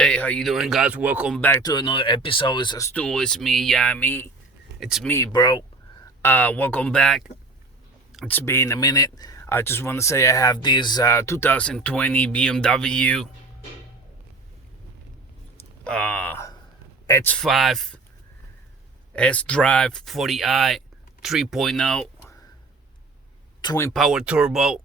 Hey, how you doing, guys? Welcome back to another episode. It's a Stu. It's me. Yeah, me. It's me, bro. Welcome back. It's been a minute. I just want to say I have this 2020 BMW X5 S-Drive 40i 3.0 twin power turbo,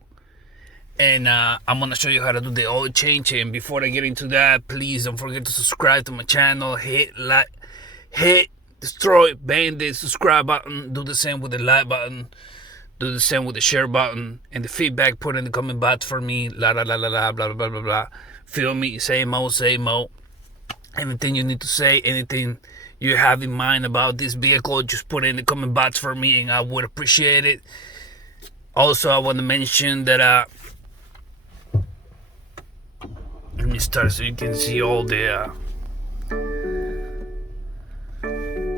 and I'm gonna show you how to do the oil change. And before I get into that, please don't forget to subscribe to my channel. Hit like, destroy, bang the subscribe button. Do the same with the like button. Do the same with the share button. And the feedback, put in the comment box for me. La la la la la, blah blah blah blah blah. Feel me? Say mo, say mo. Anything you need to say, anything you have in mind about this vehicle, just put it in the comment box for me, and I would appreciate it. Also, I want to mention that let me start so you can see all the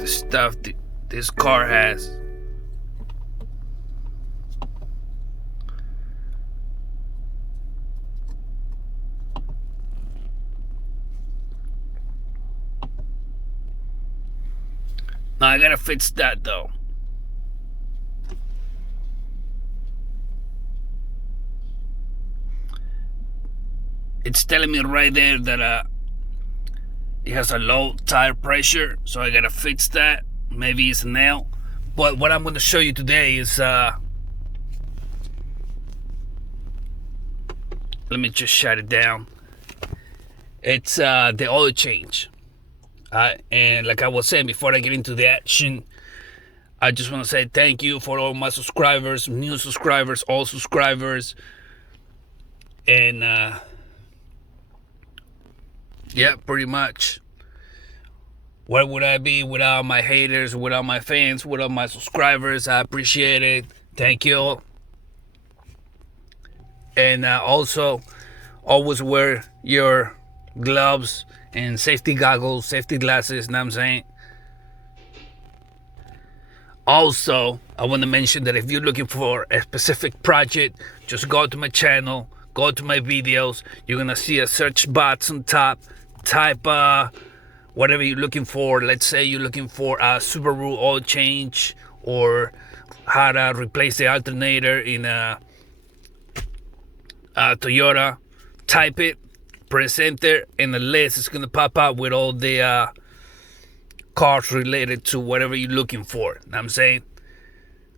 stuff this car has. Now I gotta fix that though. It's telling me right there that it has a low tire pressure, so I gotta fix that. Maybe it's a nail. But what I'm gonna show you today is let me just shut it down. It's the oil change. And like I was saying, before I get into the action, I just want to say thank you for all my subscribers, new subscribers, old subscribers, and yeah, pretty much. Where would I be without my haters, without my fans, without my subscribers? I appreciate it. Thank you. And also, always wear your gloves and safety goggles, safety glasses, know what I'm saying? Also, I want to mention that if you're looking for a specific project, just go to my channel, go to my videos. You're going to see a search box on top. Type whatever you're looking for. Let's say you're looking for a Subaru oil change, or how to replace the alternator in a Toyota. Type it, press enter, and the list is going to pop up with all the cars related to whatever you're looking for. Know what I'm saying?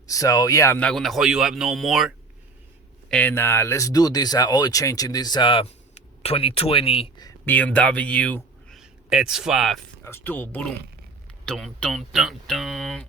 So yeah, I'm not going to hold you up no more. And let's do this oil change in this 2020 BMW X5. Let's do it. Boom. Dun, dun, dun, dun.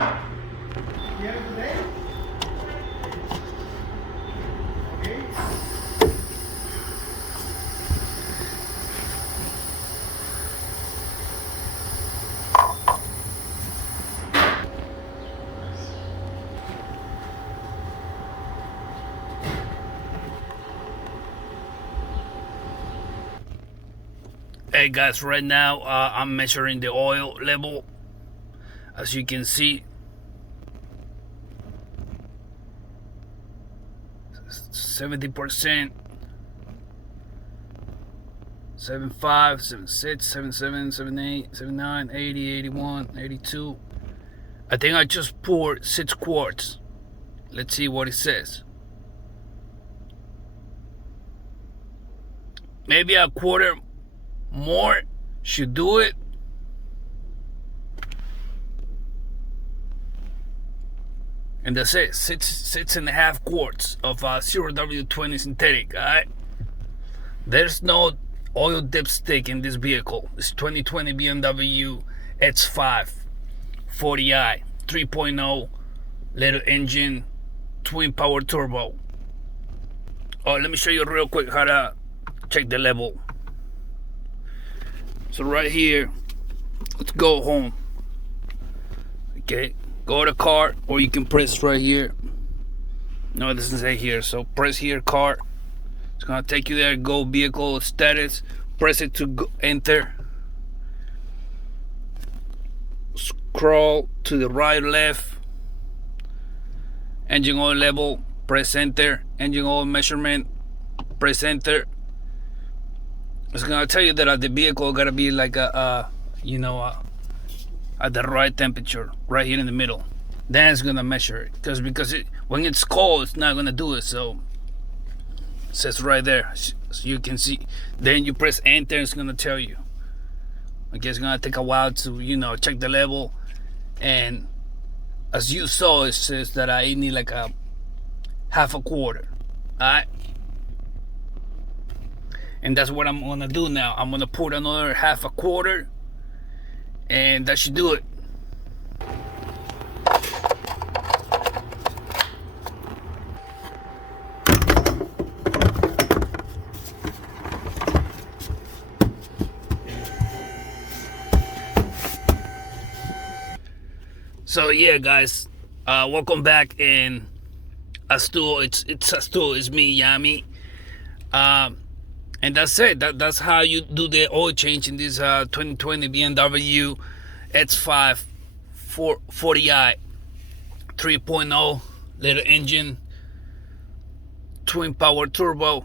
Hey guys, right now I'm measuring the oil level. As you can see, 70%, 75, 76, 77, 78, 79, 80, 81, 82. I think I just poured 6 quarts. Let's see what it says. Maybe a quarter more should do it. And that's it. 6.5 quarts of 0W20 synthetic. Alright, there's no oil dipstick in this vehicle. It's 2020 BMW X5 40i 3.0 liter engine, twin power turbo. Oh, let me show you real quick how to check the level. So right here, let's go home. Okay, go to car, or you can press right here. No, it doesn't say here, so press here, car. It's gonna take you there. Go vehicle status, press it to go, enter. Scroll to the right, left. Engine oil level, press enter. Engine oil measurement, press enter. It's gonna tell you that the vehicle gotta be like at the right temperature, right here in the middle. Then it's gonna measure it, because when it's cold, it's not gonna do it. So it says right there, so you can see. Then you press enter, it's gonna tell you. I guess it's gonna take a while to check the level, and as you saw, it says that I need like a half a quarter. Alright. And that's what I'm gonna do now. I'm gonna pour another half a quarter, and that should do it. So yeah, guys, welcome back. And Astu, it's Astu, it's me, Yami. And that's it. That's how you do the oil change in this 2020 BMW X5 40i 3.0 liter engine, twin power turbo.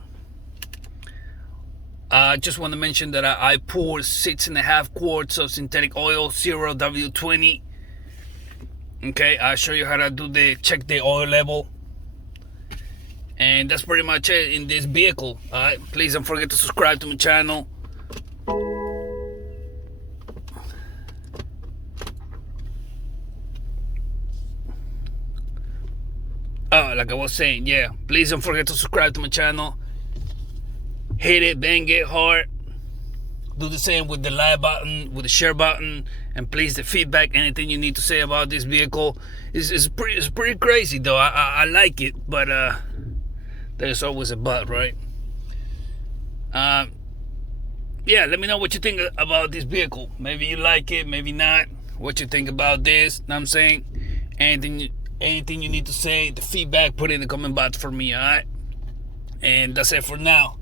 I just want to mention that I poured 6.5 quarts of synthetic oil, 0W20. Okay, I'll show you how to check the oil level. And that's pretty much it in this vehicle. Alright, please don't forget to subscribe to my channel. Like I was saying, yeah, please don't forget to subscribe to my channel. Hit it, bang it hard. Do the same with the like button, with the share button, and please the feedback, anything you need to say about this vehicle. It's pretty crazy though. I like it, but there's always a but, right? Yeah, let me know what you think about this vehicle. Maybe you like it, maybe not. What you think about this? Know what I'm saying? Anything you need to say, the feedback, put it in the comment box for me, alright? And that's it for now.